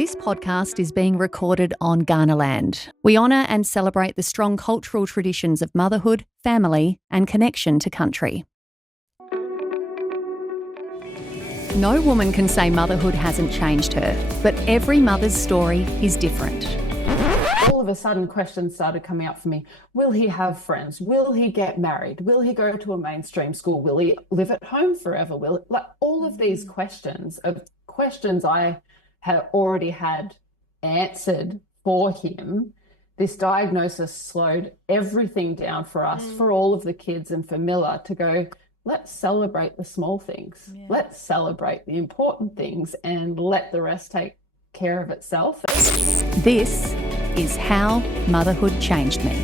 This podcast is being recorded on Kaurna land. We honour and celebrate the strong cultural traditions of motherhood, family and connection to country. No woman can say motherhood hasn't changed her, but every mother's story is different. All of a sudden questions started coming up for me. Will he have friends? Will he get married? Will he go to a mainstream school? Will he live at home forever? All of these questions I had already had answered for him. This diagnosis slowed everything down for us, for all of the kids and for Miller to go, let's celebrate the small things. Yeah. Let's celebrate the important things and let the rest take care of itself. This is How Motherhood Changed Me.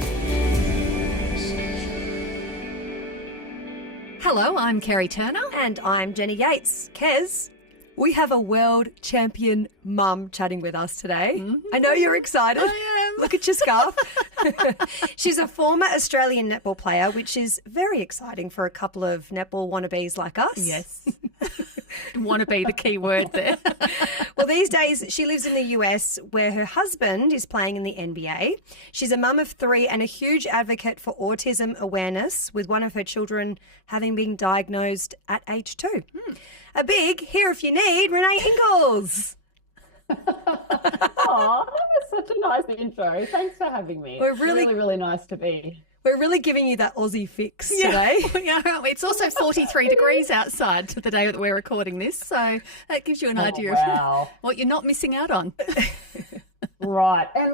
Hello, I'm Kerry Turner. And I'm Jenny Yates. Kez, we have a world champion mum chatting with us today. Mm-hmm. I know you're excited. I am. Look at your scarf. She's a former Australian netball player, which is very exciting for a couple of netball wannabes like us. Yes. Wannabe, the key word there. Well, these days she lives in the US where her husband is playing in the NBA. She's a mum of 3 and a huge advocate for autism awareness, with one of her children having been diagnosed at age 2. A big here if you need, Renae Ingles. Oh, that was such a nice intro. Thanks for having me. We're really nice to be. We're really giving you that Aussie fix today. Yeah, it's also 43 degrees outside the day that we're recording this, so that gives you an idea of what you're not missing out on. Right. And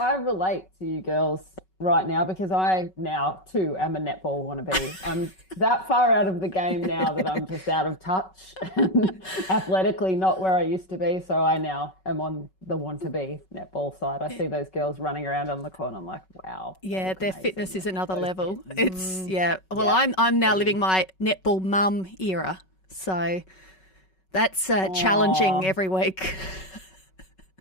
I relate to you girls right now because I now too am a netball wannabe. I'm that far out of the game now that I'm just out of touch and athletically not where I used to be. So I now am on the want-to-be netball side. I see those girls running around on the court and I'm like, wow. Yeah, their fitness is another level. It's I'm now living my netball mum era. So that's challenging every week.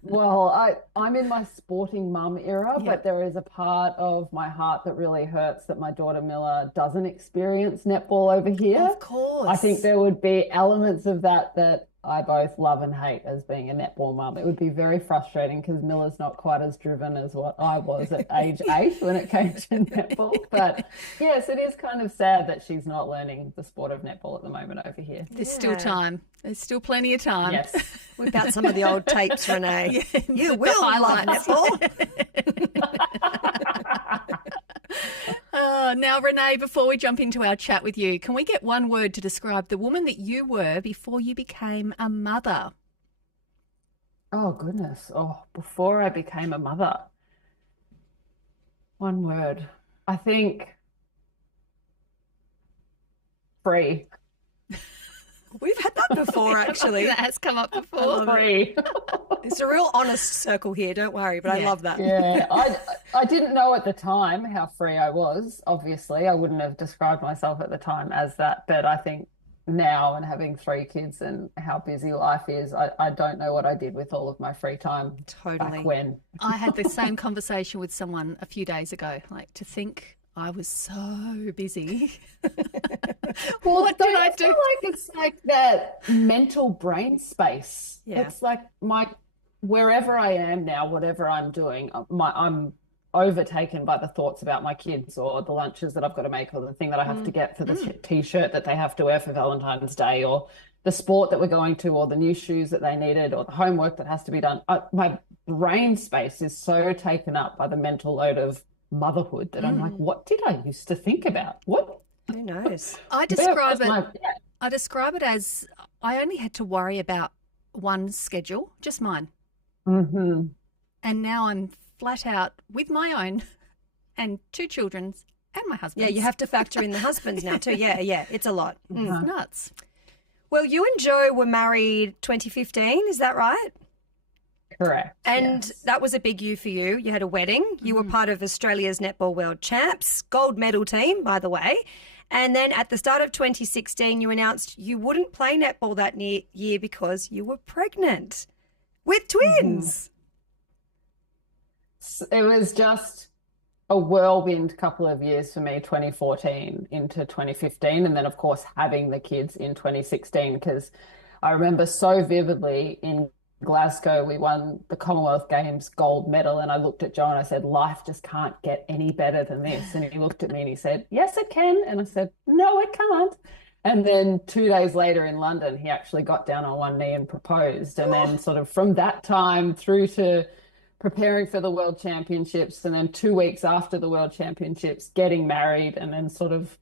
Well, I'm in my sporting mum era, but there is a part of my heart that really hurts that my daughter Miller doesn't experience netball over here. Of course. I think there would be elements of that I both love and hate as being a netball mum. It would be very frustrating because Miller's not quite as driven as what I was at age 8 when it came to netball. But yes, it is kind of sad that she's not learning the sport of netball at the moment over here. There's still time. There's still plenty of time. Yes. Whip out some of the old tapes, Renae. You will love netball. Now, Renae, before we jump into our chat with you, can we get one word to describe the woman that you were before you became a mother? Oh, goodness. Oh, before I became a mother. One word. I think free. We've had that before, actually. That has come up before. Free. It's a real honest circle here, don't worry, but I love that. Yeah, I didn't know at the time how free I was, obviously. I wouldn't have described myself at the time as that, but I think now and having 3 kids and how busy life is, I don't know what I did with all of my free time back when. I had the same conversation with someone a few days ago, like to think I was so busy. What did I do? It's like that mental brain space. Yeah. It's like wherever I am now, whatever I'm doing, I'm overtaken by the thoughts about my kids or the lunches that I've got to make or the thing that I have to get for the T-shirt that they have to wear for Valentine's Day or the sport that we're going to or the new shoes that they needed or the homework that has to be done. My brain space is so taken up by the mental load of motherhood that I'm like, what did I used to think about? What? Who knows? I describe it as I only had to worry about one schedule, just mine. Mm-hmm. And now I'm flat out with my own and 2 children's and my husband's. Yeah, you have to factor in the husbands now too. Yeah, it's a lot. It's nuts. Well, you and Joe were married 2015, is that right? Correct. And that was a big year for you. You had a wedding. You were part of Australia's Netball World Champs, gold medal team, by the way. And then at the start of 2016, you announced you wouldn't play netball that year because you were pregnant with twins. It was just a whirlwind couple of years for me, 2014 into 2015. And then, of course, having the kids in 2016, because I remember so vividly in Glasgow, we won the Commonwealth Games gold medal. And I looked at Joe and I said, life just can't get any better than this. And he looked at me and he said, yes, it can. And I said, no, it can't. And then 2 days later in London, he actually got down on one knee and proposed. And then sort of from that time through to preparing for the World Championships, and then 2 weeks after the World Championships, getting married, and then sort of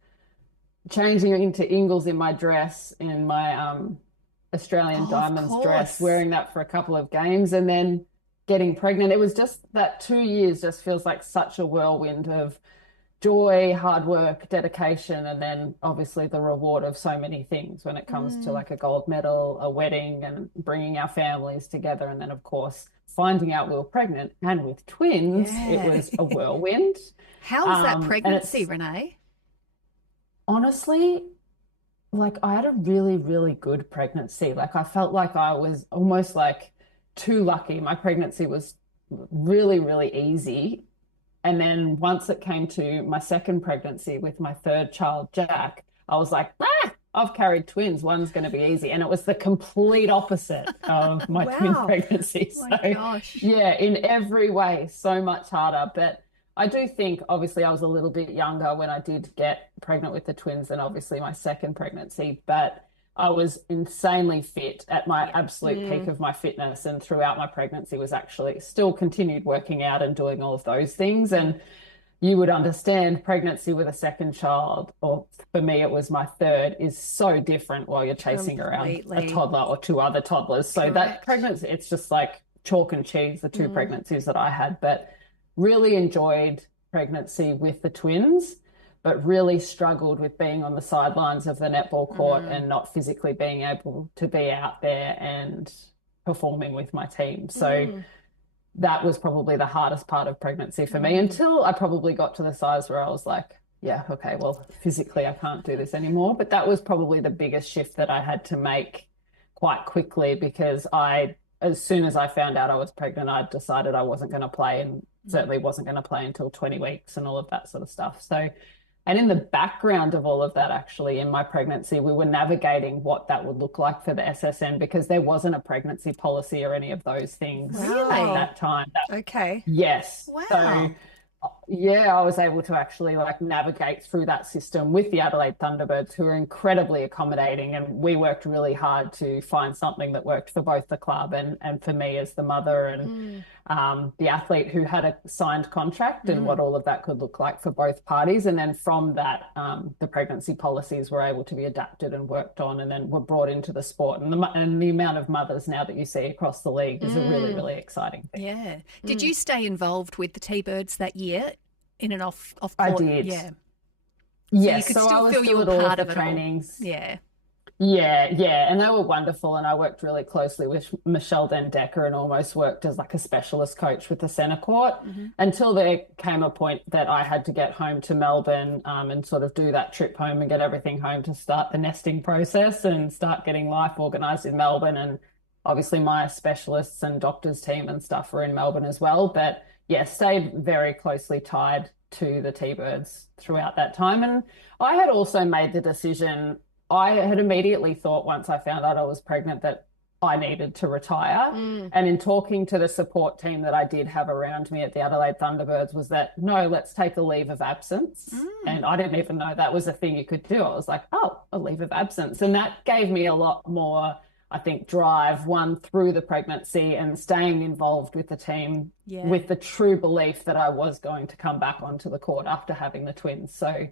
changing into Ingles in my dress, in my Australian Diamonds dress, wearing that for a couple of games, and then getting pregnant. It was just that 2 years just feels like such a whirlwind of joy, hard work, dedication, and then obviously the reward of so many things when it comes to like a gold medal, a wedding, and bringing our families together. And then, of course, finding out we were pregnant and with twins, it was a whirlwind. How was that pregnancy, Renae? Honestly, like I had a really, really good pregnancy. Like I felt like I was almost like too lucky. My pregnancy was really, really easy. And then once it came to my second pregnancy with my third child, Jack, I was like, I've carried twins. One's going to be easy. And it was the complete opposite of my twin pregnancy. Oh my gosh. Yeah, in every way, so much harder. But I do think, obviously, I was a little bit younger when I did get pregnant with the twins than obviously my second pregnancy. But I was insanely fit at my absolute peak of my fitness, and throughout my pregnancy was actually still continued working out and doing all of those things. And you would understand pregnancy with a second child, or for me, it was my third, is so different while you're chasing around a toddler or two other toddlers. So that pregnancy, it's just like chalk and cheese, the two pregnancies that I had, but really enjoyed pregnancy with the twins, but really struggled with being on the sidelines of the netball court and not physically being able to be out there and performing with my team. So that was probably the hardest part of pregnancy for me, until I probably got to the size where I was like, yeah, okay, well, physically I can't do this anymore. But that was probably the biggest shift that I had to make quite quickly, because as soon as I found out I was pregnant, I decided I wasn't going to play, and certainly wasn't going to play until 20 weeks and all of that sort of stuff. So, and in the background of all of that, actually, in my pregnancy, we were navigating what that would look like for the SSN, because there wasn't a pregnancy policy or any of those things at that time. Okay. Yes. Wow. So, yeah, I was able to actually like navigate through that system with the Adelaide Thunderbirds, who are incredibly accommodating, and we worked really hard to find something that worked for both the club and for me as the mother and the athlete who had a signed contract, and what all of that could look like for both parties. And then from that, the pregnancy policies were able to be adapted and worked on, and then were brought into the sport. And the amount of mothers now that you see across the league is a really, really exciting thing. Yeah. Did you stay involved with the T-Birds that year in and off court? I did. Yeah. Yes, you could so still I was feel you still were at all part of of the it all. trainings. Yeah. Yeah, and they were wonderful, and I worked really closely with Michelle Dendecker and almost worked as like a specialist coach with the centre court until there came a point that I had to get home to Melbourne and sort of do that trip home and get everything home to start the nesting process and start getting life organised in Melbourne. And obviously my specialists and doctors team and stuff were in Melbourne as well, but yeah, stayed very closely tied to the T-Birds throughout that time. And I had also made the decision, I had immediately thought once I found out I was pregnant that I needed to retire. And in talking to the support team that I did have around me at the Adelaide Thunderbirds was that, no, let's take a leave of absence. And I didn't even know that was a thing you could do. I was like, oh, a leave of absence. And that gave me a lot more, I think, drive, one, through the pregnancy and staying involved with the team with the true belief that I was going to come back onto the court after having the twins. So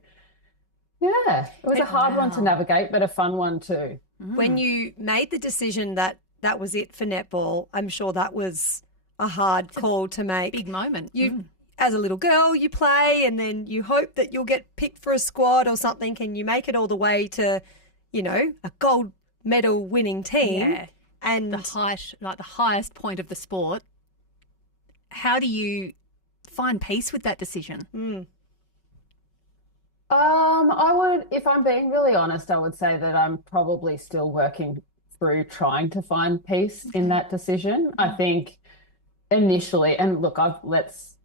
yeah, it was a hard one to navigate, but a fun one too. When you made the decision that that was it for netball, I'm sure that was a hard call to make. Big moment. You, as a little girl, you play and then you hope that you'll get picked for a squad or something, and you make it all the way to, you know, a gold medal winning team. Yeah. And the highest point of the sport. How do you find peace with that decision? I would, if I'm being really honest, I would say that I'm probably still working through trying to find peace in that decision. I think initially, and look, let's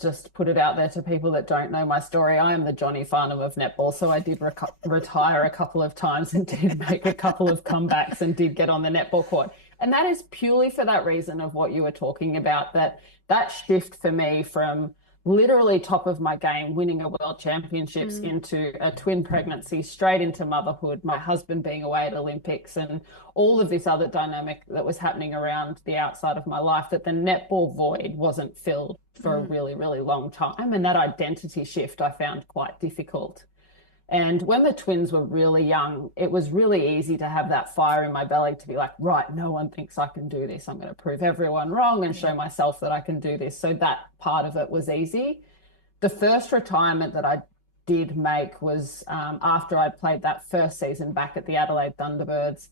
just put it out there to people that don't know my story. I am the Johnny Farnham of netball, so I did retire a couple of times and did make a couple of comebacks and did get on the netball court. And that is purely for that reason of what you were talking about, that shift for me from literally top of my game, winning a world championships, into a twin pregnancy, straight into motherhood, my husband being away at Olympics, and all of this other dynamic that was happening around the outside of my life, that the netball void wasn't filled for a really, really long time. And that identity shift I found quite difficult. And when the twins were really young, it was really easy to have that fire in my belly to be like, right, no one thinks I can do this. I'm going to prove everyone wrong and show myself that I can do this. So that part of it was easy. The first retirement that I did make was after I'd played that first season back at the Adelaide Thunderbirds.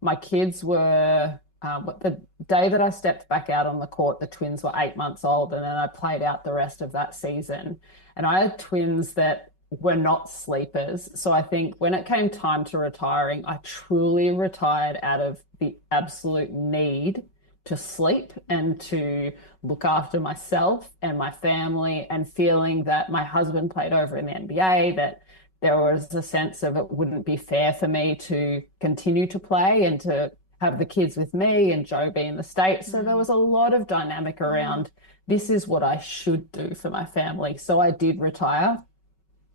My kids were, the day that I stepped back out on the court, the twins were 8 months old, and then I played out the rest of that season. And I had twins that were not sleepers. So I think when it came time to retiring, I truly retired out of the absolute need to sleep and to look after myself and my family, and feeling that my husband played over in the NBA, that there was a sense of it wouldn't be fair for me to continue to play and to have the kids with me and Joe be in the States. So there was a lot of dynamic around, this is what I should do for my family. So I did retire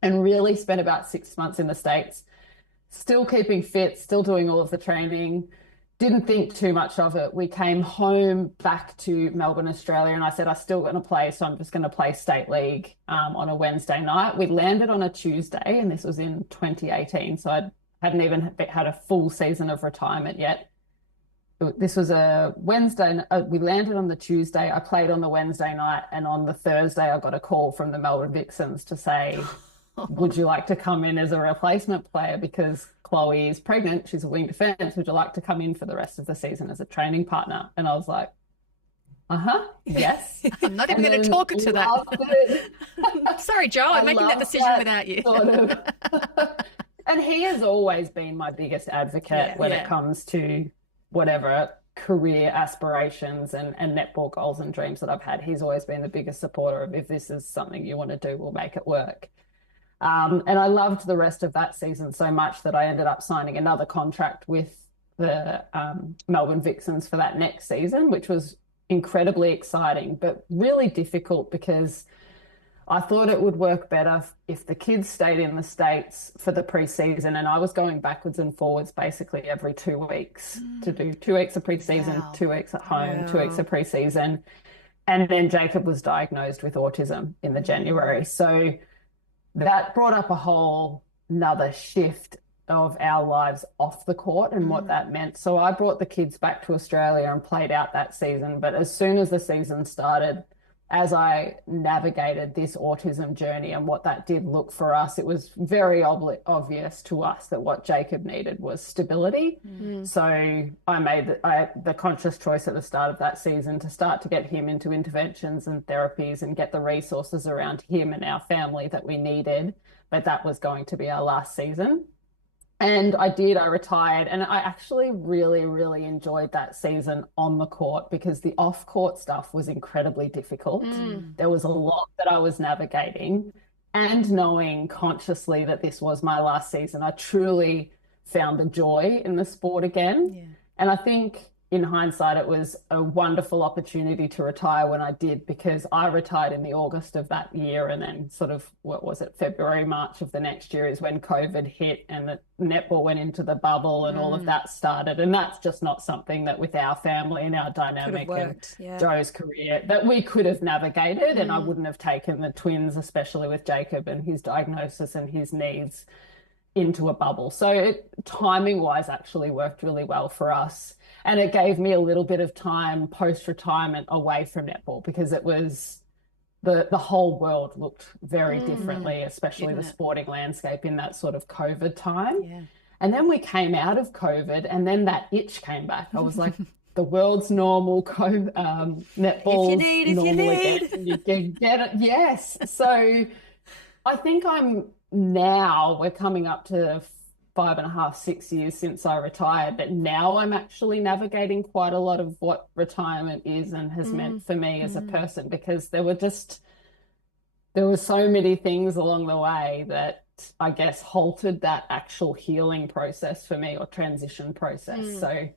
and really spent about 6 months in the States, still keeping fit, still doing all of the training, didn't think too much of it. We came home back to Melbourne, Australia, and I said, I'm still going to play, so I'm just going to play State League on a Wednesday night. We landed on a Tuesday, and this was in 2018, so I hadn't even had a full season of retirement yet. This was a Wednesday. We landed on the Tuesday. I played on the Wednesday night, and on the Thursday, I got a call from the Melbourne Vixens to say, would you like to come in as a replacement player because Chloe is pregnant, she's a wing defense, would you like to come in for the rest of the season as a training partner? And I was like, yes. I'm not even going to talk to that. Sorry, Joe, I'm making that decision without you. Sort of. And he has always been my biggest advocate when it comes to whatever career aspirations and netball goals and dreams that I've had. He's always been the biggest supporter of, if this is something you want to do, we'll make it work. And I loved the rest of that season so much that I ended up signing another contract with the Melbourne Vixens for that next season, which was incredibly exciting, but really difficult because I thought it would work better if the kids stayed in the States for the preseason, and I was going backwards and forwards basically every 2 weeks to do 2 weeks of preseason, 2 weeks at home, 2 weeks of preseason. And then Jacob was diagnosed with autism in the January. So that brought up a whole another shift of our lives off the court and what that meant. So I brought the kids back to Australia and played out that season. But as soon as the season started, as I navigated this autism journey and what that did look for us, it was very obvious to us that what Jacob needed was stability. So I made the conscious choice at the start of that season to start to get him into interventions and therapies and get the resources around him and our family that we needed. But that was going to be our last season. And I retired, and I actually really, really enjoyed that season on the court because the off-court stuff was incredibly difficult. There was a lot that I was navigating, and knowing consciously that this was my last season, I truly found the joy in the sport again. And I think in hindsight, it was a wonderful opportunity to retire when I did, because I retired in the August of that year, and then sort of, what was it, February, March of the next year is when COVID hit and the netball went into the bubble and all of that started. And that's just not something that with our family and our dynamic and Joe's career that we could have navigated. And I wouldn't have taken the twins, especially with Jacob and his diagnosis and his needs, into a bubble. So timing wise actually worked really well for us. And it gave me a little bit of time post-retirement away from netball, because it was the whole world looked very differently, especially the sporting landscape in that sort of COVID time. And then we came out of COVID, and then that itch came back. I was like, the world's normal, netball's normal again. You can get it. Yes. So I think we're coming up to 5.5, 6 years since I retired, but now I'm actually navigating quite a lot of what retirement is and has meant for me as a person, because there were so many things along the way that I guess halted that actual healing process for me, or transition process. So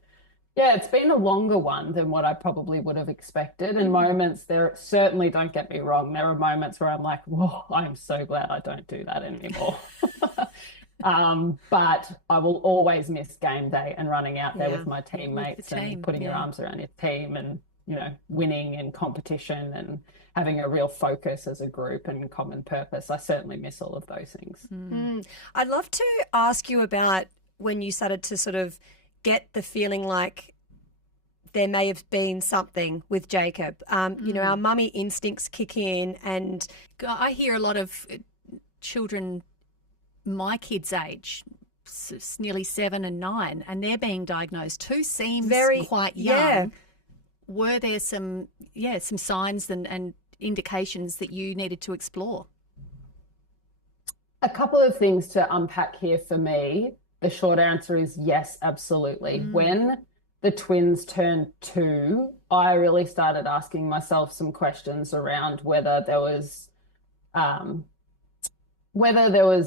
Yeah, it's been a longer one than what I probably would have expected. And moments there, certainly, don't get me wrong, there are moments where I'm like, whoa, I'm so glad I don't do that anymore. But I will always miss game day and running out there with my teammates and putting your arms around your team and, winning in competition and having a real focus as a group and common purpose. I certainly miss all of those things. I'd love to ask you about when you started to sort of get the feeling like there may have been something with Jacob. Our mummy instincts kick in, and I hear a lot of children my kids' age, nearly 7 and 9, and they're being diagnosed too. Seems quite young. Yeah. Were there some signs and indications that you needed to explore? A couple of things to unpack here for me. The short answer is yes, absolutely. When the twins turned 2, I really started asking myself some questions around whether there was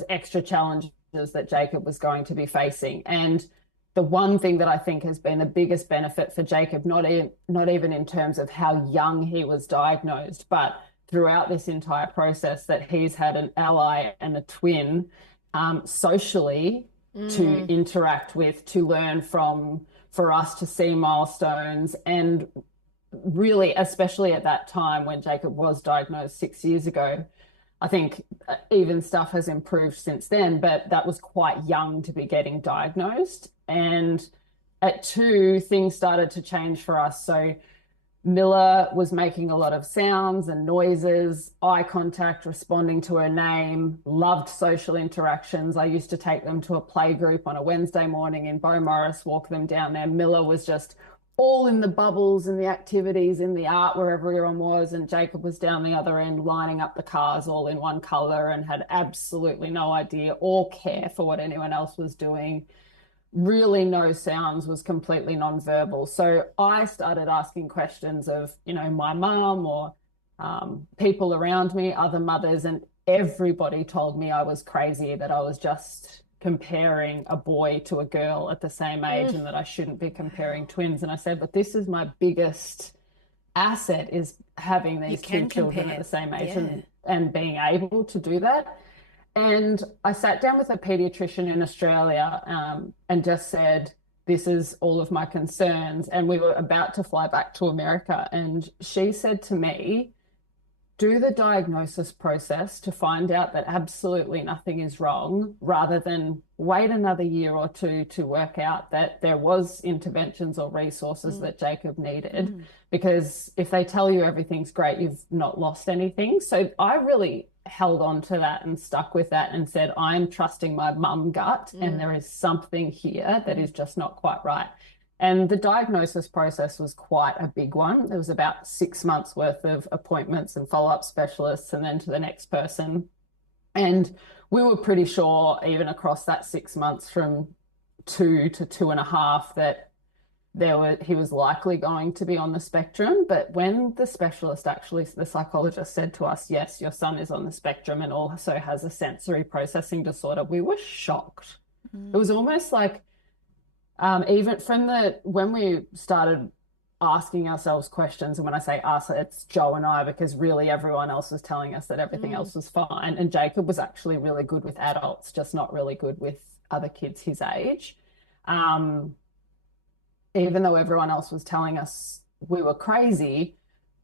extra challenges that Jacob was going to be facing. And the one thing that I think has been the biggest benefit for Jacob, not even in terms of how young he was diagnosed, but throughout this entire process, that he's had an ally and a twin socially to interact with, to learn from, for us to see milestones. And really, especially at that time when Jacob was diagnosed 6 years ago, I think even stuff has improved since then, but that was quite young to be getting diagnosed. And at 2, things started to change for us. So Miller was making a lot of sounds and noises, eye contact, responding to her name, loved social interactions. I used to take them to a play group on a Wednesday morning in Beaumaris, walk them down there. Miller was just all in the bubbles and the activities, in the art, wherever everyone was, and Jacob was down the other end lining up the cars all in one colour and had absolutely no idea or care for what anyone else was doing. Really no sounds, was completely nonverbal. So I started asking questions of, my mum or people around me, other mothers, and everybody told me I was crazy, that I was just comparing a boy to a girl at the same age and that I shouldn't be comparing twins. And I said, but this is my biggest asset, is having these 2 children at the same age and being able to do that. And I sat down with a pediatrician in Australia and just said, this is all of my concerns. And we were about to fly back to America. And she said to me, do the diagnosis process to find out that absolutely nothing is wrong, rather than wait another year or 2 to work out that there was interventions or resources that Jacob needed. Because if they tell you everything's great, you've not lost anything. So I really held on to that and stuck with that and said, I'm trusting my mum gut, and there is something here that is just not quite right. And the diagnosis process was quite a big one. There was about 6 months worth of appointments and follow-up specialists, and then to the next person. And we were pretty sure, even across that 6 months from 2 to 2.5, that he was likely going to be on the spectrum. But when the psychologist said to us, yes, your son is on the spectrum and also has a sensory processing disorder, we were shocked. It was almost like, even from when we started asking ourselves questions, and when I say us, it's Joe and I, because really everyone else was telling us that everything else was fine. And Jacob was actually really good with adults, just not really good with other kids his age. Even though everyone else was telling us we were crazy,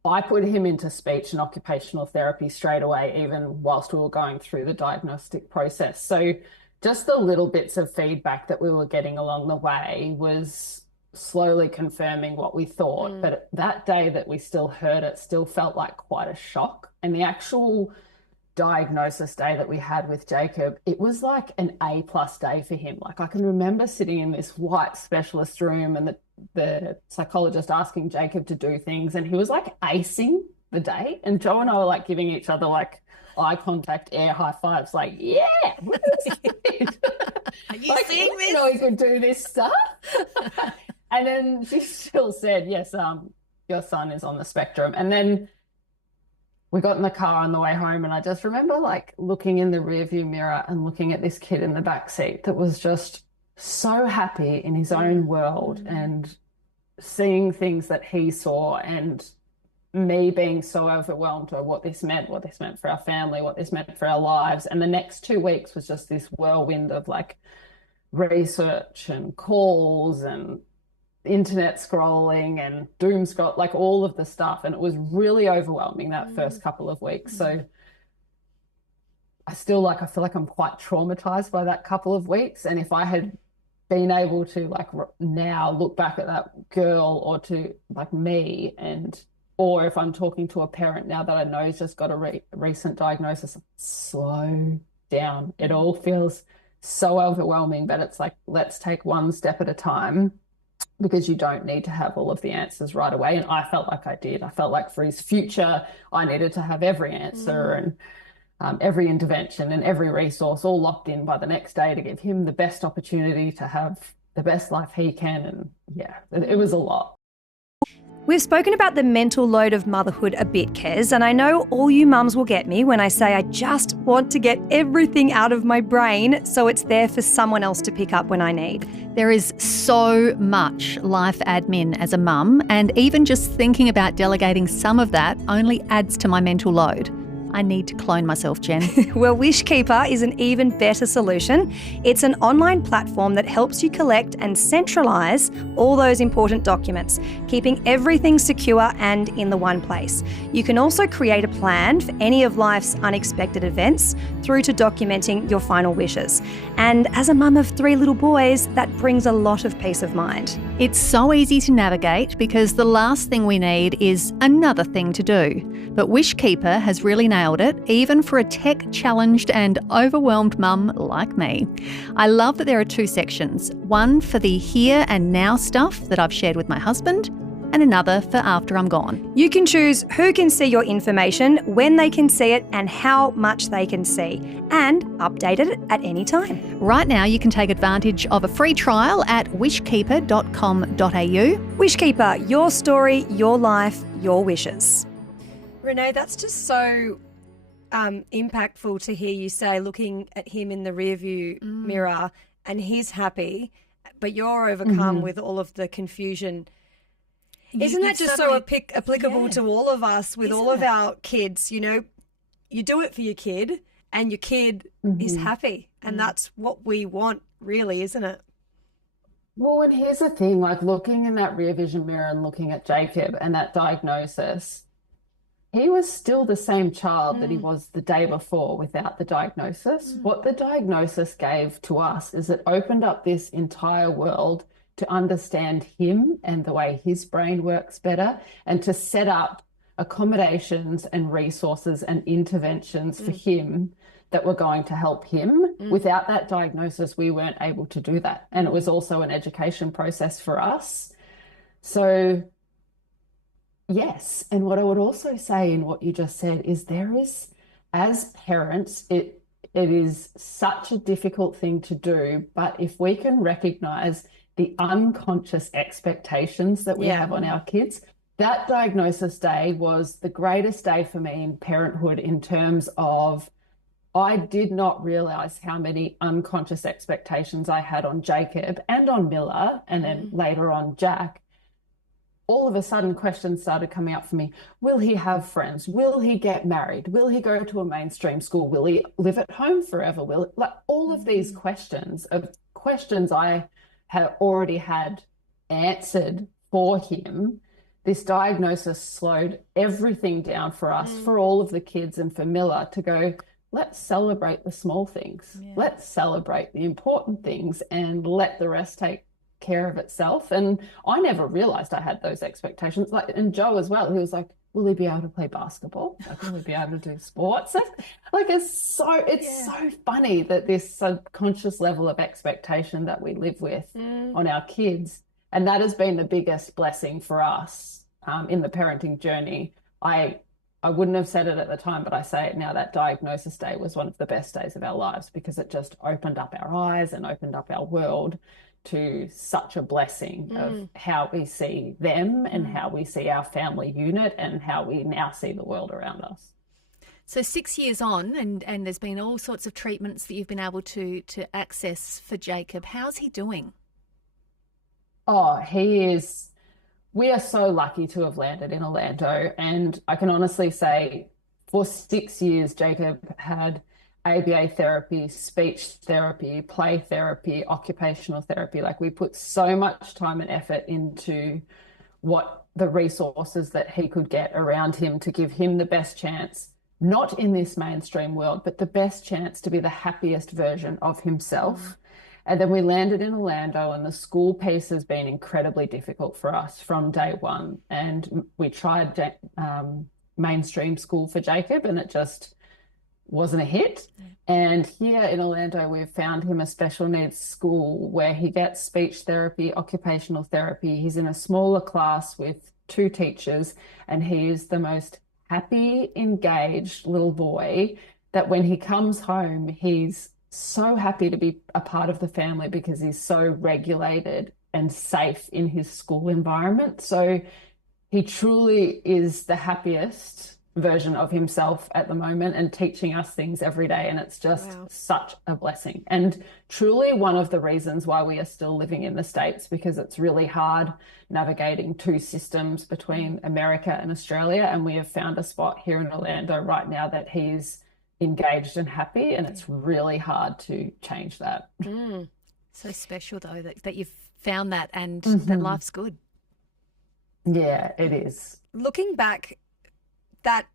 I put him into speech and occupational therapy straight away, even whilst we were going through the diagnostic process. So just the little bits of feedback that we were getting along the way was slowly confirming what we thought. But that day that we still heard it still felt like quite a shock. And the actual diagnosis day that we had with Jacob, it was like an A+ day for him. Like, I can remember sitting in this white specialist room and the psychologist asking Jacob to do things, and he was like acing the day. And Joe and I were like giving each other like eye contact, air high fives, like, yeah, what is it? Are you seeing this? He could do this stuff. And then she still said, yes, your son is on the spectrum. And then we got in the car on the way home, and I just remember like looking in the rearview mirror and looking at this kid in the back seat that was just so happy in his own world and seeing things that he saw and me being so overwhelmed by what this meant for our family, what this meant for our lives. And the next 2 weeks was just this whirlwind of like research and calls and internet scrolling and doom scroll, like all of the stuff. And it was really overwhelming that first couple of weeks. So I feel like I'm quite traumatized by that couple of weeks. And if I had been able to like now look back at that girl or to like me, or if I'm talking to a parent now that I know has just got a recent diagnosis, slow down. It all feels so overwhelming, but it's like, let's take one step at a time, because you don't need to have all of the answers right away. And I felt like I did. I felt like for his future, I needed to have every answer and every intervention and every resource all locked in by the next day to give him the best opportunity to have the best life he can. And yeah, it was a lot. We've spoken about the mental load of motherhood a bit, Kez, and I know all you mums will get me when I say I just want to get everything out of my brain so it's there for someone else to pick up when I need. There is so much life admin as a mum, and even just thinking about delegating some of that only adds to my mental load. I need to clone myself, Jen. Well, Wishkeeper is an even better solution. It's an online platform that helps you collect and centralise all those important documents, keeping everything secure and in the one place. You can also create a plan for any of life's unexpected events through to documenting your final wishes. And as a mum of 3 little boys, that brings a lot of peace of mind. It's so easy to navigate because the last thing we need is another thing to do. But Wishkeeper has really nailed it, even for a tech-challenged and overwhelmed mum like me. I love that there are 2 sections, one for the here and now stuff that I've shared with my husband, and another for after I'm gone. You can choose who can see your information, when they can see it, and how much they can see, and update it at any time. Right now, you can take advantage of a free trial at wishkeeper.com.au. Wishkeeper, your story, your life, your wishes. Renae, that's just so impactful to hear you say, looking at him in the rearview mirror, and he's happy, but you're overcome with all of the confusion. Isn't that just so applicable to all of us with all of our kids? You know, you do it for your kid and your kid is happy, and that's what we want, really, isn't it? Well, and here's the thing, like looking in that rear vision mirror and looking at Jacob and that diagnosis, he was still the same child that he was the day before without the diagnosis. What the diagnosis gave to us is it opened up this entire world to understand him and the way his brain works better, and to set up accommodations and resources and interventions for him that were going to help him. Without that diagnosis, we weren't able to do that. And it was also an education process for us. So yes, and what I would also say in what you just said is there is, as parents, it is such a difficult thing to do, but if we can recognize the unconscious expectations that we have on our kids, that diagnosis day was the greatest day for me in parenthood in terms of I did not realize how many unconscious expectations I had on Jacob and on Miller, and then later on Jack. All of a sudden questions started coming up for me. Will he have friends? Will he get married? Will he go to a mainstream school? Will he live at home forever? Like all of these questions I had already had answered for him. This diagnosis slowed everything down for us, for all of the kids, and for Miller to go, let's celebrate the small things. Let's celebrate the important things and let the rest take care of itself. And I never realized I had those expectations. And Joe as well, he was like, will he be able to play basketball? Like, will he be able to do sports? Like it's so funny that this subconscious level of expectation that we live with on our kids. And that has been the biggest blessing for us in the parenting journey. I wouldn't have said it at the time, but I say it now, that diagnosis day was one of the best days of our lives because it just opened up our eyes and opened up our world to such a blessing of how we see them and how we see our family unit and how we now see the world around us. So 6 years on, and there's been all sorts of treatments that you've been able to access for Jacob. How's he doing? Oh, he is We are so lucky to have landed in Orlando. And I can honestly say for 6 years, Jacob had ABA therapy, speech therapy, play therapy, occupational therapy. Like we put so much time and effort into what the resources that he could get around him to give him the best chance, not in this mainstream world, but the best chance to be the happiest version of himself. And then we landed in Orlando, and the school piece has been incredibly difficult for us from day one. And we tried mainstream school for Jacob, and it just wasn't a hit. And here in Orlando, we've found him a special needs school where he gets speech therapy, occupational therapy. He's in a smaller class with 2 teachers, and he is the most happy, engaged little boy that when he comes home, he's so happy to be a part of the family because he's so regulated and safe in his school environment. So he truly is the happiest version of himself at the moment and teaching us things every day. And it's just such a blessing. And truly one of the reasons why we are still living in the States, because it's really hard navigating 2 systems between America and Australia. And we have found a spot here in Orlando right now that he's engaged and happy, and it's really hard to change that. So special though that you've found that and that life's good. Yeah, it is. Looking back, that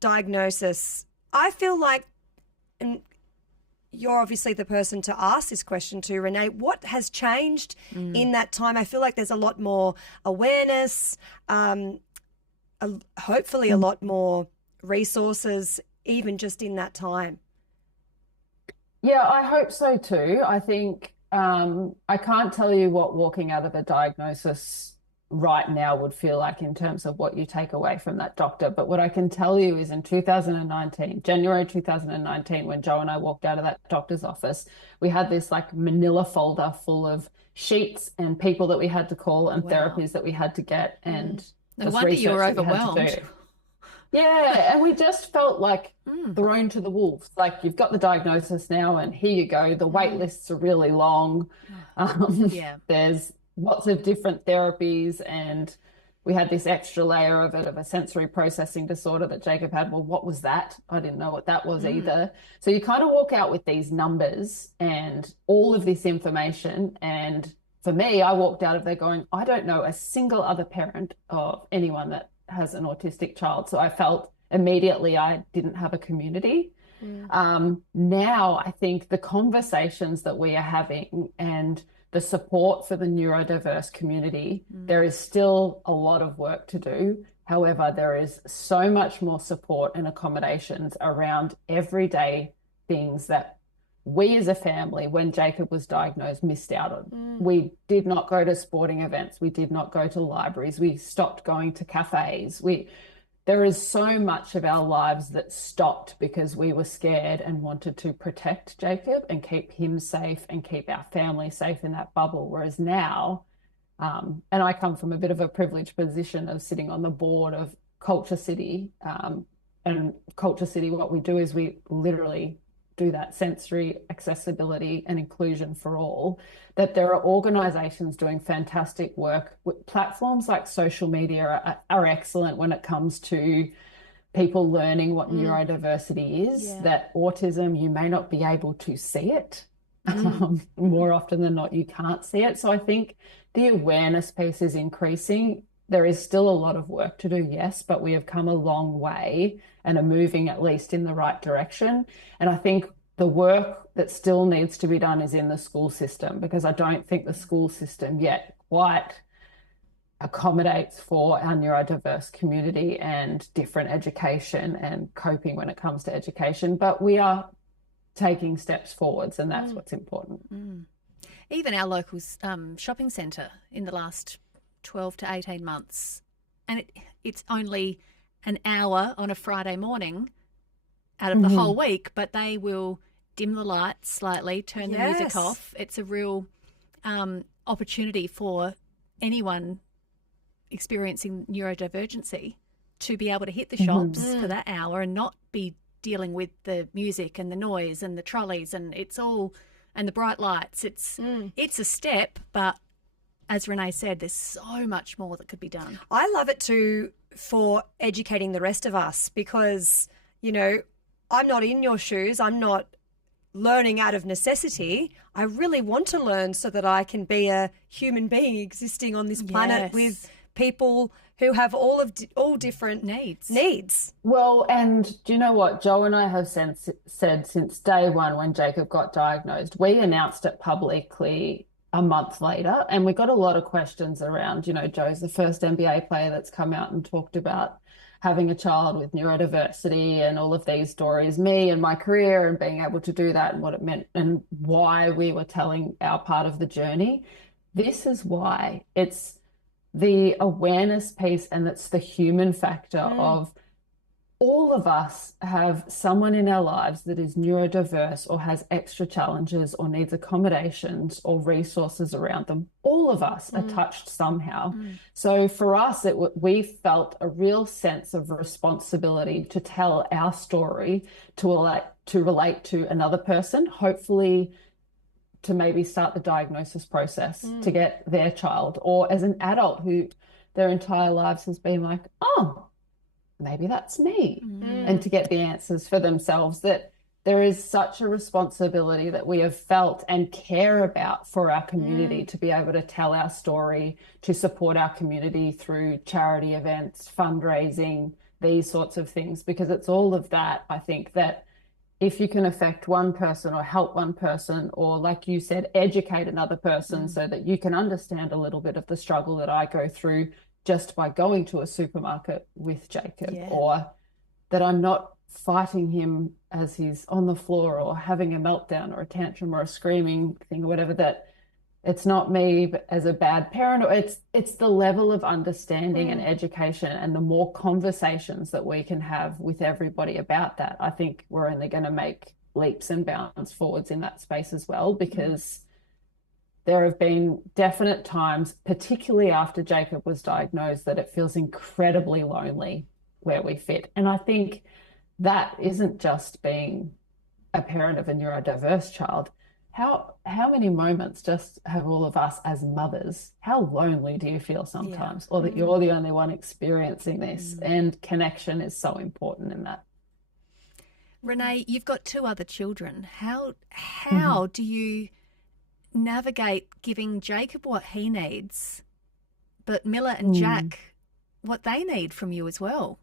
diagnosis, I feel like, and you're obviously the person to ask this question to, Renae, what has changed in that time? I feel like there's a lot more awareness, hopefully a lot more resources, even just in that time. Yeah, I hope so too. I think I can't tell you what walking out of a diagnosis right now would feel like in terms of what you take away from that doctor. But what I can tell you is in 2019, January 2019, when Joe and I walked out of that doctor's office, we had this like manila folder full of sheets and people that we had to call and therapies that we had to get and no wonder you were overwhelmed. Yeah, and we just felt like thrown to the wolves. Like, you've got the diagnosis now and here you go. The wait lists are really long. There's lots of different therapies, and we had this extra layer of it, of a sensory processing disorder that Jacob had. Well, what was that? I didn't know what that was either. So you kind of walk out with these numbers and all of this information. And for me, I walked out of there going, I don't know a single other parent of anyone that has an autistic child. So I felt immediately I didn't have a community. Now I think the conversations that we are having and the support for the neurodiverse community, there is still a lot of work to do. However, there is so much more support and accommodations around everyday things that we as a family, when Jacob was diagnosed, missed out on. We did not go to sporting events. We did not go to libraries. We stopped going to cafes. There is so much of our lives that stopped because we were scared and wanted to protect Jacob and keep him safe and keep our family safe in that bubble. Whereas now, and I come from a bit of a privileged position of sitting on the board of Culture City, and Culture City, what we do is we literally do that sensory accessibility and inclusion for all, that there are organizations doing fantastic work. Platforms like social media are excellent when it comes to people learning what neurodiversity is, that autism, you may not be able to see it. More often than not, you can't see it. So I think the awareness piece is increasing. There is still a lot of work to do, yes, but we have come a long way and are moving at least in the right direction. And I think the work that still needs to be done is in the school system, because I don't think the school system yet quite accommodates for our neurodiverse community and different education and coping when it comes to education. But we are taking steps forwards, and that's what's important. Even our local shopping centre in the last 12 to 18 months, and it's only an hour on a Friday morning out of the whole week, but they will dim the lights slightly, turn the music off. It's a real opportunity for anyone experiencing neurodivergency to be able to hit the shops for that hour and not be dealing with the music and the noise and the trolleys and it's all and the bright lights. It's a step, but as Renae said, there's so much more that could be done. I love it too for educating the rest of us because, you know, I'm not in your shoes. I'm not learning out of necessity. I really want to learn so that I can be a human being existing on this planet with people who have all different needs. Well, and do you know what? Joe and I have said since day one when Jacob got diagnosed, we announced it publicly a month later, and we got a lot of questions around, you know, Joe's the first NBA player that's come out and talked about having a child with neurodiversity and all of these stories, me and my career and being able to do that and what it meant and why we were telling our part of the journey. This is why. It's the awareness piece, and it's the human factor of all of us have someone in our lives that is neurodiverse or has extra challenges or needs accommodations or resources around them. All of us are touched somehow. So for us, we felt a real sense of responsibility to tell our story, to relate to another person, hopefully to maybe start the diagnosis process to get their child, or as an adult who their entire lives has been like, oh, maybe that's me, and to get the answers for themselves. That there is such a responsibility that we have felt and care about for our community to be able to tell our story, to support our community through charity events, fundraising, these sorts of things, because it's all of that. I think that if you can affect one person or help one person, or like you said, educate another person so that you can understand a little bit of the struggle that I go through just by going to a supermarket with Jacob, or that I'm not fighting him as he's on the floor or having a meltdown or a tantrum or a screaming thing or whatever, that it's not me as a bad parent, or it's the level of understanding and education, and the more conversations that we can have with everybody about that, I think we're only going to make leaps and bounds forwards in that space as well, because there have been definite times, particularly after Jacob was diagnosed, that it feels incredibly lonely where we fit. And I think that isn't just being a parent of a neurodiverse child. How many moments just have all of us as mothers, how lonely do you feel sometimes, or that you're the only one experiencing this? And connection is so important in that. Renae, you've got 2 other children. How do you navigate giving Jacob what he needs, but Miller and Jack what they need from you as well?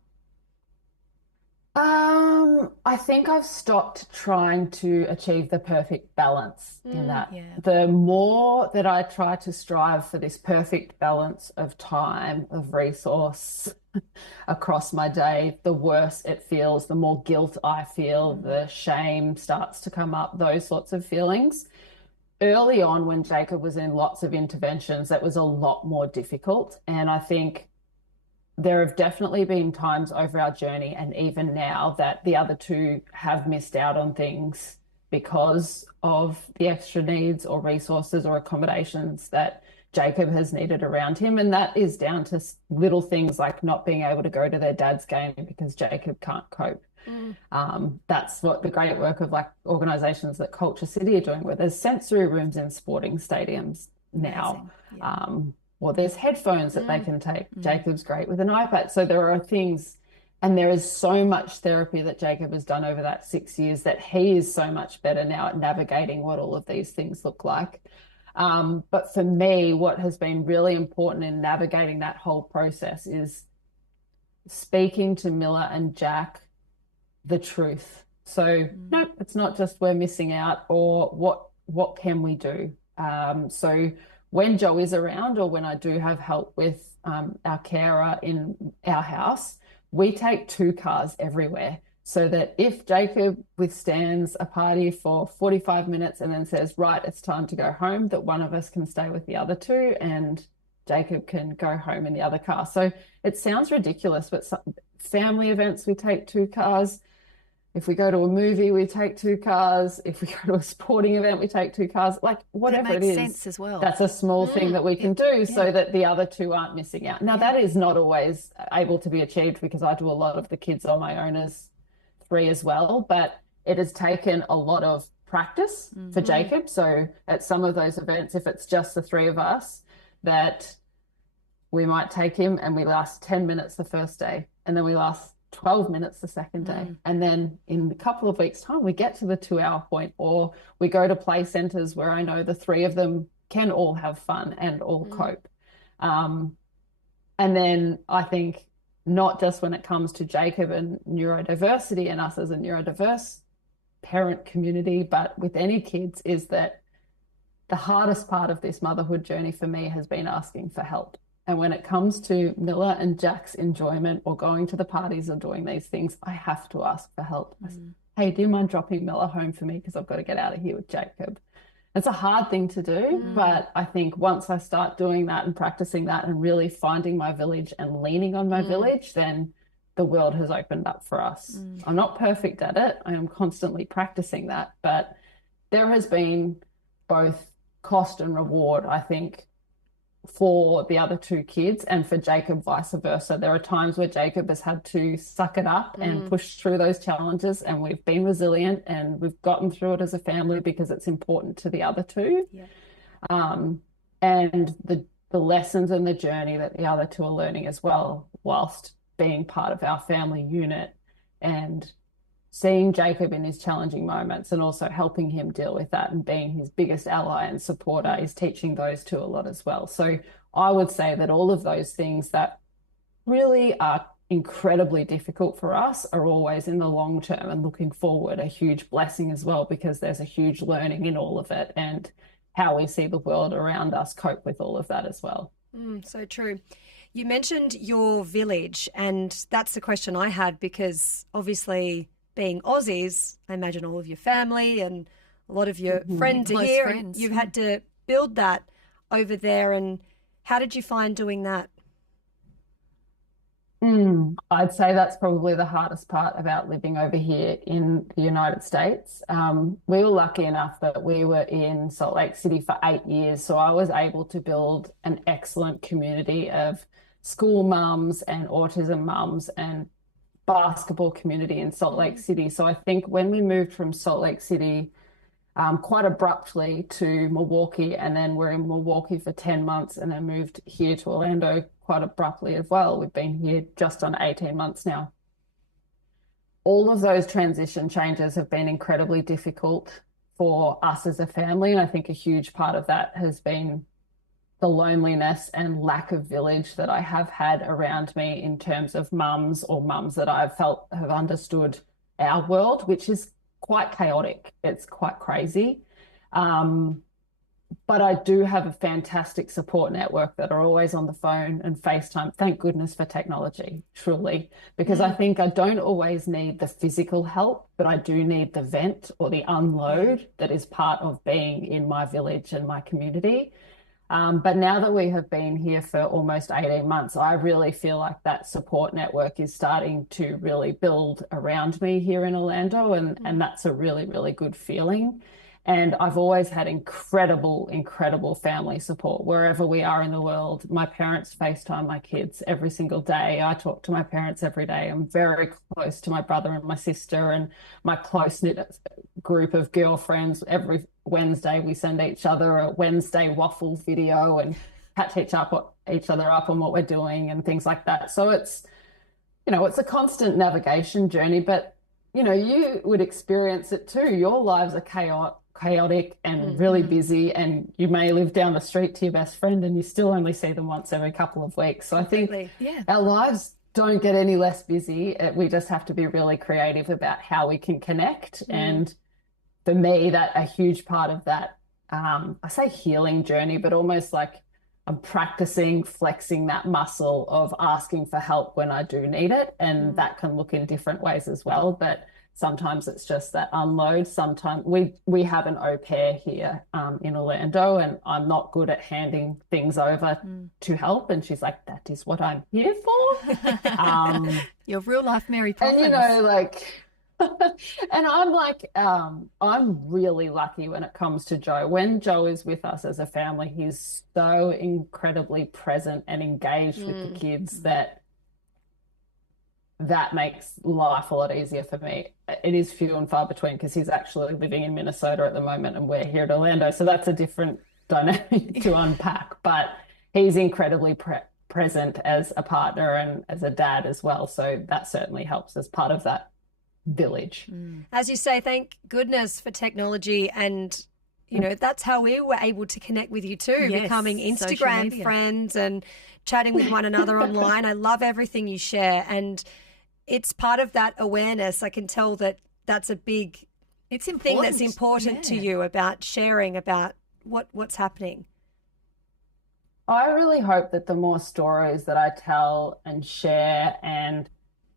I think I've stopped trying to achieve the perfect balance in that. Yeah. The more that I try to strive for this perfect balance of time, of resource across my day, the worse it feels, the more guilt I feel, the shame starts to come up, those sorts of feelings. Early on, when Jacob was in lots of interventions, that was a lot more difficult. And I think there have definitely been times over our journey, and even now, that the other 2 have missed out on things because of the extra needs or resources or accommodations that Jacob has needed around him. And that is down to little things like not being able to go to their dad's game because Jacob can't cope. That's what the great work of like organizations like Culture City are doing, where there's sensory rooms in sporting stadiums now. Or there's headphones that they can take. Jacob's great with an iPad. So there are things, and there is so much therapy that Jacob has done over that 6 years, that he is so much better now at navigating what all of these things look like. But for me, what has been really important in navigating that whole process is speaking to Miller and Jack the truth. So nope, it's not just we're missing out, or what can we do? So when Joe is around, or when I do have help with our carer in our house, we take 2 cars everywhere, so that if Jacob withstands a party for 45 minutes and then says, right, it's time to go home, that one of us can stay with the other 2 and Jacob can go home in the other car. So it sounds ridiculous, but family events, we take 2 cars. If we go to a movie, we take 2 cars. If we go to a sporting event, we take 2 cars. Like whatever it is, sense as well. That's a small thing that we can do so that the other 2 aren't missing out. Now that is not always able to be achieved, because I do a lot of the kids on my own as 3 as well, but it has taken a lot of practice for Jacob. So at some of those events, if it's just the 3 of us, that we might take him and we last 10 minutes the first day, and then we last 12 minutes the second day. And then in a couple of weeks' time, we get to the 2-hour point, or we go to play centers where I know the three of them can all have fun and all cope. And then I think not just when it comes to Jacob and neurodiversity and us as a neurodiverse parent community, but with any kids, is that the hardest part of this motherhood journey for me has been asking for help. And when it comes to Miller and Jack's enjoyment or going to the parties or doing these things, I have to ask for help. Hey, do you mind dropping Miller home for me? Because I've got to get out of here with Jacob. It's a hard thing to do, but I think once I start doing that and practicing that and really finding my village and leaning on my village, then the world has opened up for us. I'm not perfect at it. I am constantly practicing that, but there has been both cost and reward, I think, for the other two kids, and for Jacob vice versa. There are times where Jacob has had to suck it up and push through those challenges, and we've been resilient and we've gotten through it as a family because it's important to the other two. And the lessons and the journey that the other two are learning as well, whilst being part of our family unit, and seeing Jacob in his challenging moments and also helping him deal with that and being his biggest ally and supporter is teaching those two a lot as well. So I would say that all of those things that really are incredibly difficult for us are always in the long term and looking forward a huge blessing as well, because there's a huge learning in all of it and how we see the world around us cope with all of that as well. So true. You mentioned your village, and that's the question I had, because obviously being Aussies, I imagine all of your family and a lot of your friends are here. And you've had to build that over there. And how did you find doing that? I'd say that's probably the hardest part about living over here in the United States. We were lucky enough that we were in Salt Lake City for 8 years. So I was able to build an excellent community of school mums and autism mums and basketball community in Salt Lake City. So I think when we moved from Salt Lake City quite abruptly to Milwaukee, and then we're in Milwaukee for 10 months and then moved here to Orlando quite abruptly as well. We've been here just on 18 months now. All of those transition changes have been incredibly difficult for us as a family. And I think a huge part of that has been the loneliness and lack of village that I have had around me in terms of mums or mums that I've felt have understood our world, which is quite chaotic. It's quite crazy. But I do have a fantastic support network that are always on the phone and FaceTime. Thank goodness for technology, truly, because I think I don't always need the physical help, but I do need the vent or the unload that is part of being in my village and my community. But now that we have been here for almost 18 months, I really feel like that support network is starting to really build around me here in Orlando. And that's a really, really good feeling. And I've always had incredible, incredible family support wherever we are in the world. My parents FaceTime my kids every single day. I talk to my parents every day. I'm very close to my brother and my sister and my close-knit group of girlfriends. Every Wednesday we send each other a Wednesday waffle video and catch each other up on what we're doing and things like that. So it's, it's a constant navigation journey, but you would experience it too. Your lives are chaotic and really busy, and you may live down the street to your best friend and you still only see them once every couple of weeks. So I think our lives don't get any less busy. We just have to be really creative about how we can connect. And for me, that a huge part of that, I say healing journey, but almost like I'm practicing flexing that muscle of asking for help when I do need it. And that can look in different ways as well. But sometimes it's just that unload. Sometimes we have an au pair here in Orlando, and I'm not good at handing things over to help. And she's like, that is what I'm here for. Your real life Mary Poppins. And and I'm like, I'm really lucky when it comes to Joe. When Joe is with us as a family, he's so incredibly present and engaged with the kids that makes life a lot easier for me. It is few and far between because he's actually living in Minnesota at the moment and we're here at Orlando. So that's a different dynamic to unpack. But he's incredibly present as a partner and as a dad as well. So that certainly helps as part of that village. As you say, thank goodness for technology, and that's how we were able to connect with you too, Yes, becoming social Instagram media. friends and chatting with one another online. I love everything you share, and it's part of that awareness. I can tell that that's a big It's thing important. that's important to Yeah. you, about sharing about what's happening. I really hope that the more stories that I tell and share and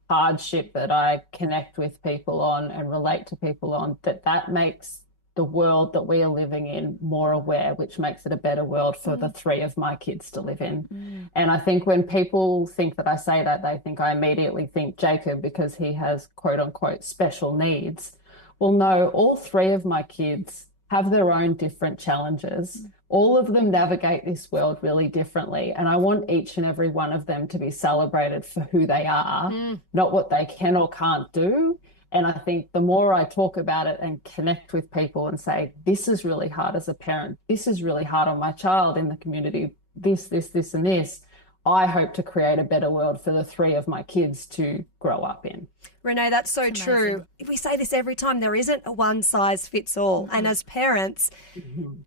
hardship that I connect with people on and relate to people on, that makes the world that we are living in more aware, which makes it a better world for the three of my kids to live in. And I think when people think that I say that, they think I immediately think Jacob because he has quote unquote special needs. Well, no, all three of my kids have their own different challenges. All of them navigate this world really differently. And I want each and every one of them to be celebrated for who they are, not what they can or can't do. And I think the more I talk about it and connect with people and say, this is really hard as a parent, this is really hard on my child in the community, this, and this, I hope to create a better world for the three of my kids to grow up in. Renae, that's so true. We say this every time. There isn't a one size fits all. And as parents,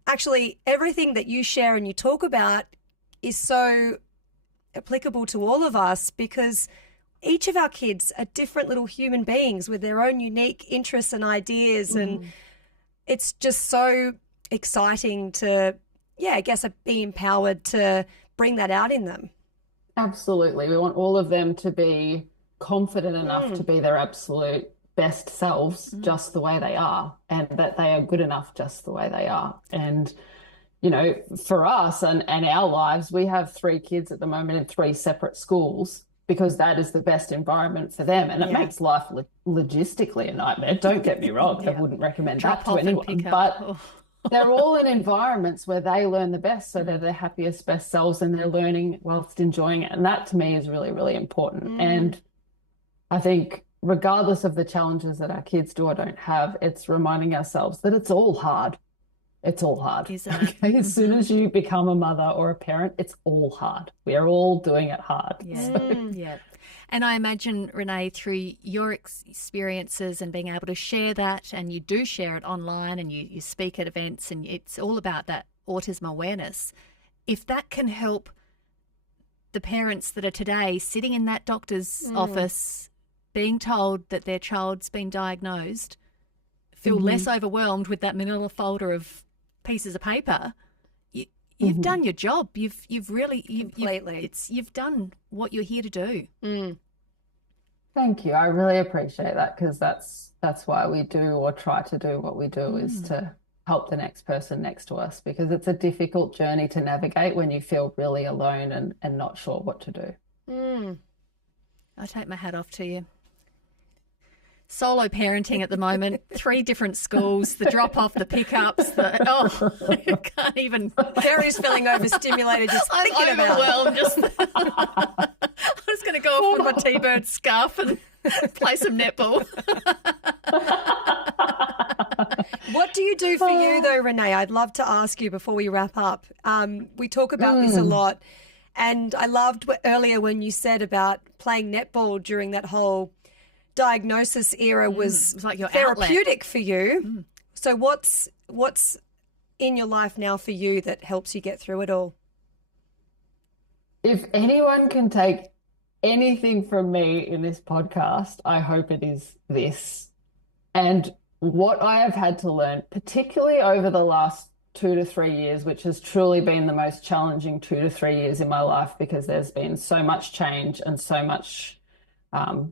actually, everything that you share and you talk about is so applicable to all of us, because each of our kids are different little human beings with their own unique interests and ideas. And it's just so exciting to, I guess, be empowered to bring that out in them. Absolutely. We want all of them to be confident enough to be their absolute best selves just the way they are, and that they are good enough just the way they are. And, for us and our lives, we have three kids at the moment in three separate schools because that is the best environment for them. And it makes life logistically a nightmare. Don't get me wrong. I wouldn't recommend that to anyone. But they're all in environments where they learn the best, so they're their happiest, best selves, and they're learning whilst enjoying it. And that to me is really, really important. And I think regardless of the challenges that our kids do or don't have, it's reminding ourselves that it's all hard. It's all hard. Isn't it? Okay? As soon as you become a mother or a parent, it's all hard. We are all doing it hard. Yeah. And I imagine, Renae, through your experiences and being able to share that, and you do share it online and you speak at events, and it's all about that autism awareness. If that can help the parents that are today sitting in that doctor's office being told that their child's been diagnosed feel less overwhelmed with that manila folder of pieces of paper, you've done your job. You've really you've done what you're here to do. Thank you. I really appreciate that, because that's why we do or try to do what we do, is to help the next person next to us, because it's a difficult journey to navigate when you feel really alone and not sure what to do. I take my hat off to you. Solo parenting at the moment, 3 different schools, the drop-off, the pickups, you can't even... Carrie's feeling overstimulated just I'm thinking about it. overwhelmed. I'm just going to go off with my T-bird scarf and play some netball. What do you do for you though, Renae? I'd love to ask you before we wrap up. We talk about this a lot, and I loved earlier when you said about playing netball during that whole diagnosis era was like your therapeutic for you. So what's in your life now for you that helps you get through it all? If anyone can take anything from me in this podcast, I hope it is this. And what I have had to learn, particularly over the last 2 to 3 years, which has truly been the most challenging 2 to 3 years in my life, because there's been so much change and so much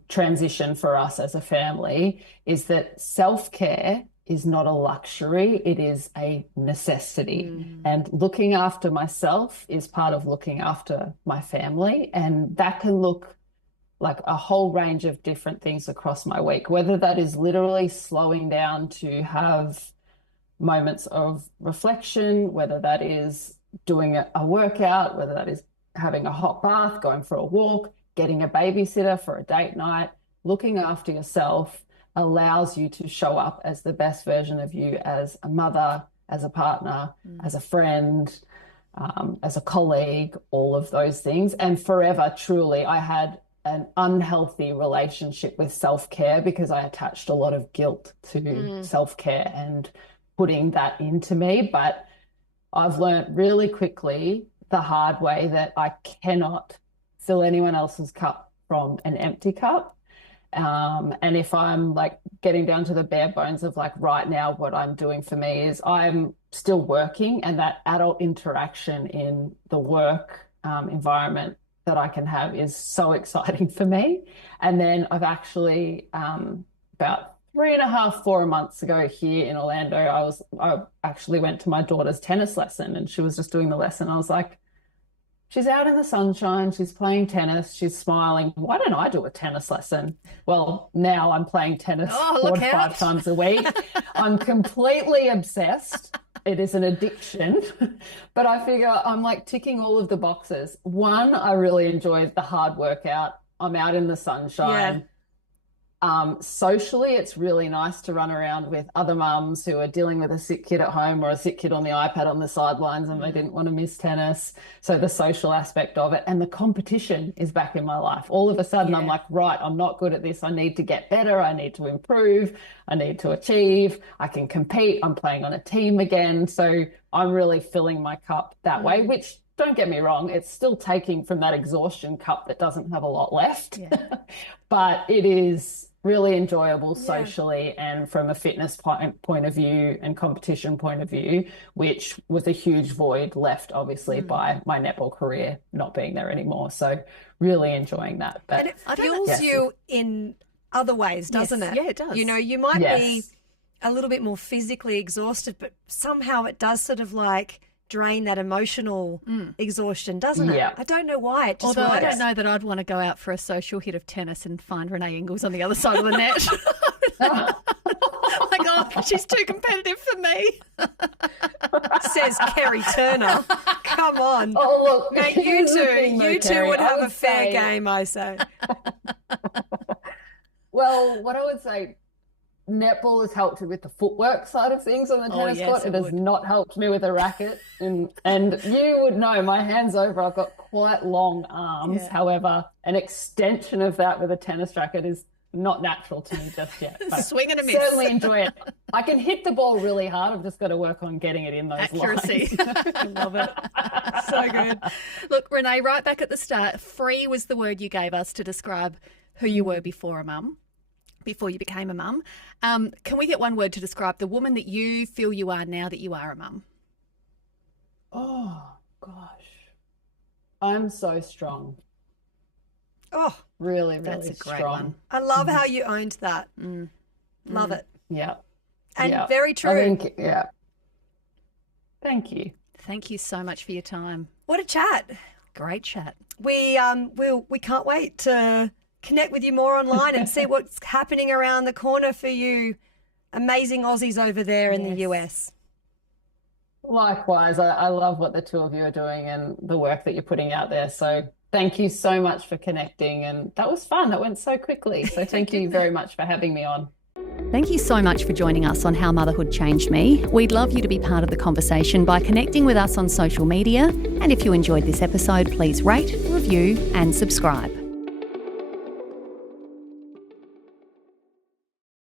transition for us as a family, is that self-care is not a luxury, it is a necessity. And looking after myself is part of looking after my family, and that can look like a whole range of different things across my week, whether that is literally slowing down to have moments of reflection, whether that is doing a workout, whether that is having a hot bath, going for a walk, getting a babysitter for a date night. Looking after yourself allows you to show up as the best version of you, as a mother, as a partner, as a friend, as a colleague, all of those things. And forever, truly, I had an unhealthy relationship with self-care because I attached a lot of guilt to self-care and putting that into me. But I've learned really quickly the hard way that I cannot fill anyone else's cup from an empty cup. And if I'm like getting down to the bare bones of like right now, what I'm doing for me is I'm still working, and that adult interaction in the work environment that I can have is so exciting for me. And then I've actually about 3.5, 4 months ago here in Orlando, I actually went to my daughter's tennis lesson, and she was just doing the lesson. I was like, she's out in the sunshine, she's playing tennis, she's smiling. Why don't I do a tennis lesson? Well, now I'm playing tennis 4 to 5 times a week. I'm completely obsessed. It is an addiction, but I figure I'm like ticking all of the boxes. One, I really enjoy the hard workout. I'm out in the sunshine. Yeah. Socially, it's really nice to run around with other mums who are dealing with a sick kid at home or a sick kid on the iPad on the sidelines, and they didn't want to miss tennis. So the social aspect of it, and the competition is back in my life. All of a sudden, I'm like, right, I'm not good at this. I need to get better. I need to improve. I need to achieve. I can compete. I'm playing on a team again. So I'm really filling my cup that way, which, don't get me wrong, it's still taking from that exhaustion cup that doesn't have a lot left. But it is really enjoyable socially and from a fitness point of view and competition point of view, which was a huge void left, obviously, by my netball career not being there anymore. So really enjoying that. But and it fuels you in other ways, doesn't it? Yeah, it does. You know, you might be a little bit more physically exhausted, but somehow it does sort of like drain that emotional exhaustion, doesn't it? I don't know why. It just Although works. I don't know that I'd want to go out for a social hit of tennis and find Renae Ingles on the other side of the net. Like, oh, she's too competitive for me. Says Kerry Turner. Come on. Oh, look, mate, you two would have a fair game, I say. Well, what I would say, netball has helped with the footwork side of things on the tennis court. It has not helped me with a racket. And you would know, my hands over, I've got quite long arms. However, an extension of that with a tennis racket is not natural to me just yet. But swing and a miss. Certainly enjoy it. I can hit the ball really hard. I've just got to work on getting it in those accuracy. lines. I love it. So good. Look, Renae, right back at the start, free was the word you gave us to describe who you were before you became a mum. Can we get one word to describe the woman that you feel you are now that you are a mum? Oh, gosh. I'm so strong. Oh, really that's a great strong. one. I love how you owned that. Love it. Yeah. And very true. I think, Thank you. Thank you so much for your time. What a chat. Great chat. We can't wait to connect with you more online and see what's happening around the corner for you amazing Aussies over there in the US. Likewise, I love what the two of you are doing and the work that you're putting out there. So thank you so much for connecting. And that was fun. That went so quickly. So thank you very much for having me on. Thank you so much for joining us on How Motherhood Changed Me. We'd love you to be part of the conversation by connecting with us on social media. And if you enjoyed this episode, please rate, review and subscribe.